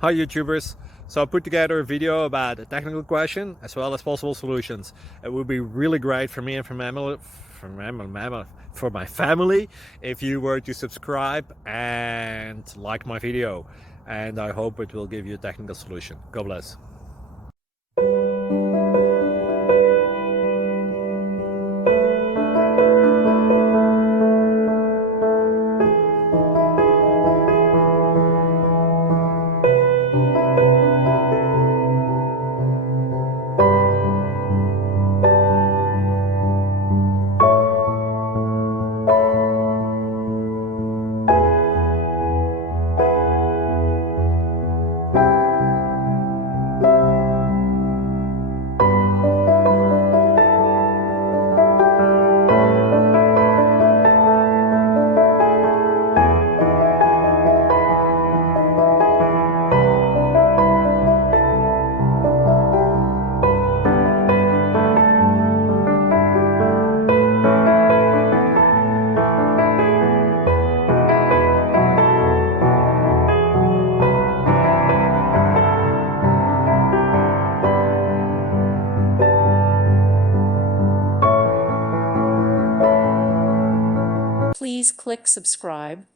Hi YouTubers! So I put together a video about a technical question as well as possible solutions. It would be really great for me and for my family if you were to subscribe and like my video, and I hope it will give you a technical solution. God bless. Please click subscribe.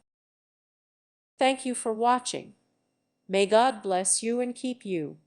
Thank you for watching. May God bless you and keep you.